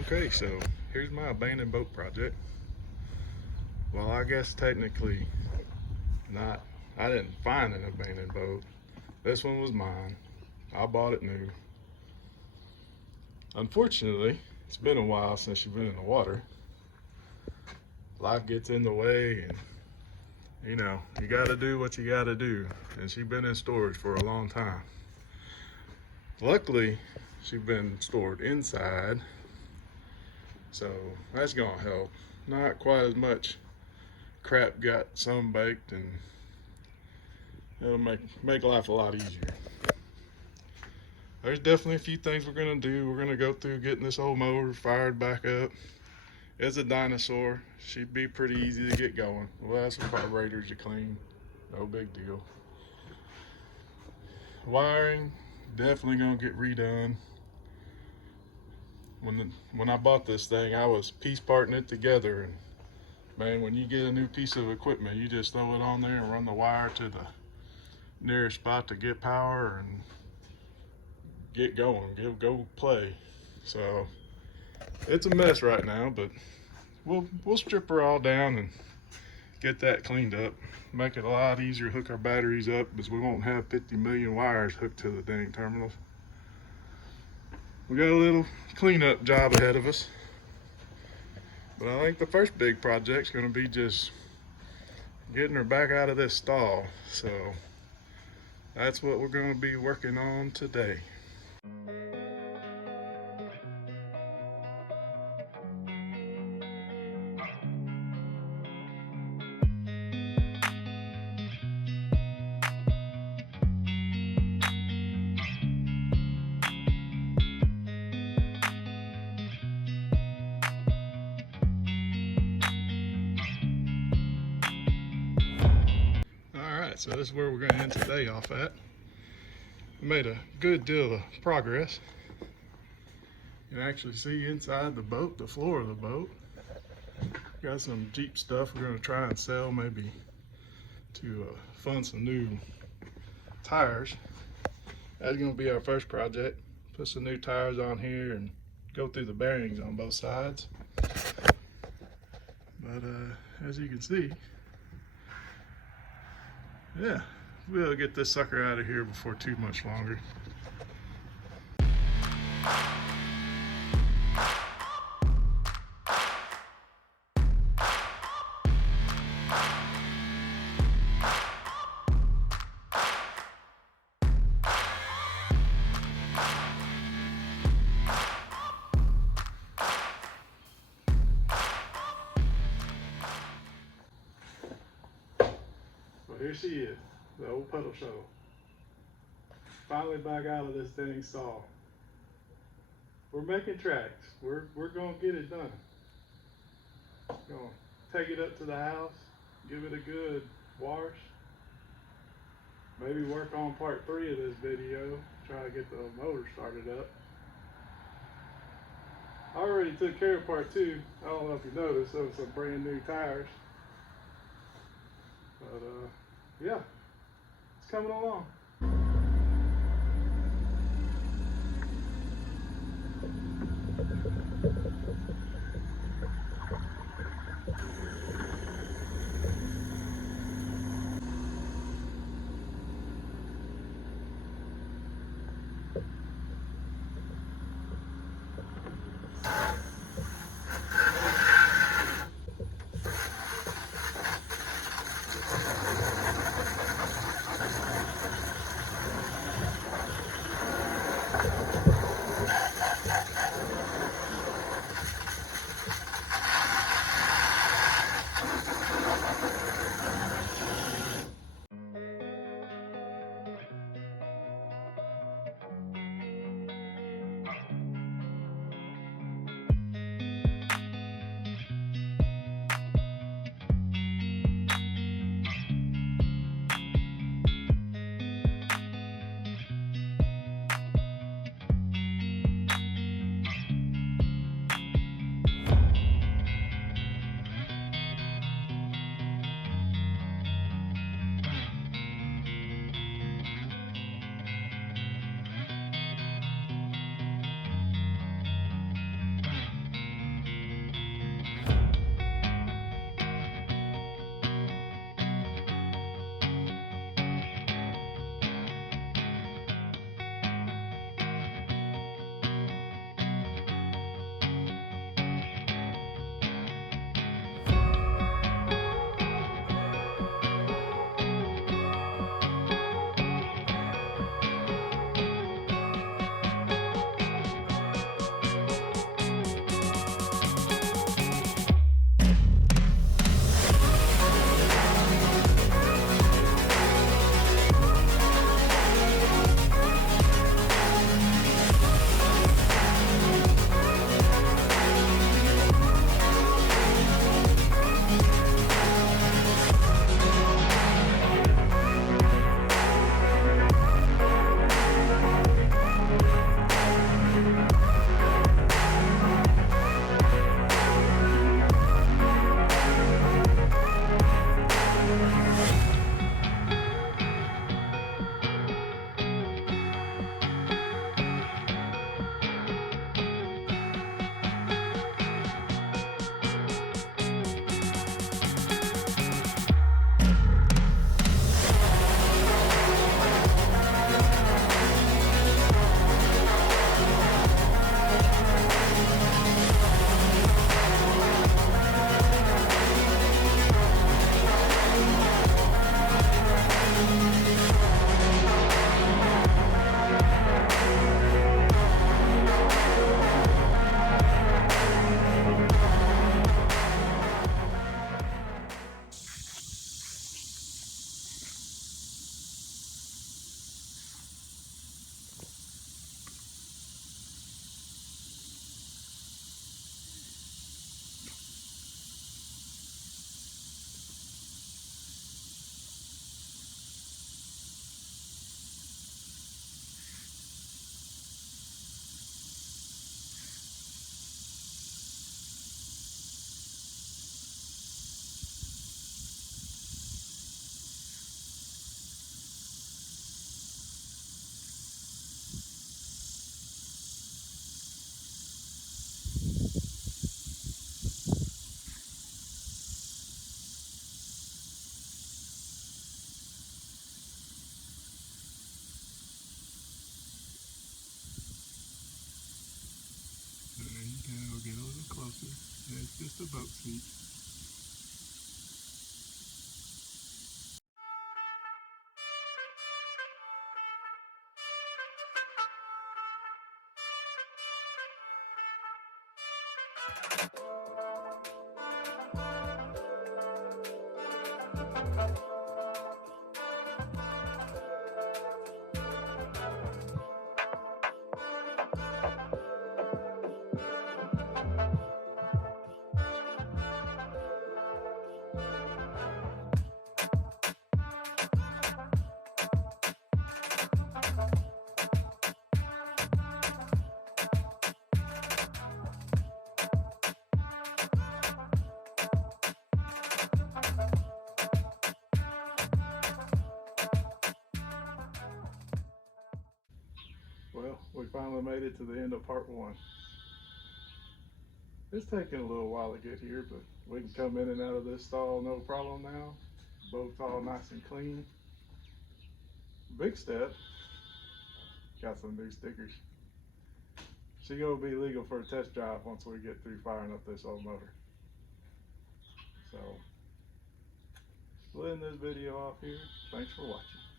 Okay, so here's my abandoned boat project. Well, I guess technically not. I didn't find an abandoned boat. This one was mine. I bought it new. Unfortunately, it's been a while since you've been in the water. Life gets in the way, and you gotta do what you gotta do. And she's been in storage for a long time. Luckily, she's been stored inside, so that's gonna help. Not quite as much crap got sunbaked, and it'll make life a lot easier. There's definitely a few things we're gonna do. We're gonna go through getting this old motor fired back up. It's a dinosaur. She'd be pretty easy to get going. We'll have some carburetors to clean. No big deal. Wiring, definitely gonna get redone. When I bought this thing, I was piece parting it together, and man, when you get a new piece of equipment, you just throw it on there and run the wire to the nearest spot to get power and get going, go play. So it's a mess right now, but we'll strip her all down and get that cleaned up. Make it a lot easier to hook our batteries up, because we won't have 50 million wires hooked to the dang terminals. We got a little cleanup job ahead of us, but I think the first big project's going to be just getting her back out of this stall. So that's what we're going to be working on today. So this is where we're going to end today off at. We made a good deal of progress. You can actually see inside the boat, the floor of the boat. Got some Jeep stuff we're going to try and sell, maybe to fund some new tires. That's going to be our first project. Put some new tires on here and go through the bearings on both sides. But as you can see, yeah, we'll get this sucker out of here before too much longer. Here she is, the old puddle show. Finally back out of this dang stall. We're making tracks. We're gonna get it done. Gonna take it up to the house, give it a good wash. Maybe work on part 3 of this video, try to get the motor started up. I already took care of part 2. I don't know if you noticed, those are some brand new tires. But yeah, it's coming along. closer. And it's just a boat seat. Well, we finally made it to the end of part one. It's taking a little while to get here, but we can come in and out of this stall no problem now. Boat's all nice and clean. Big step. Got some new stickers. She gonna be legal for a test drive once we get through firing up this old motor. So, we'll end this video off here. Thanks for watching.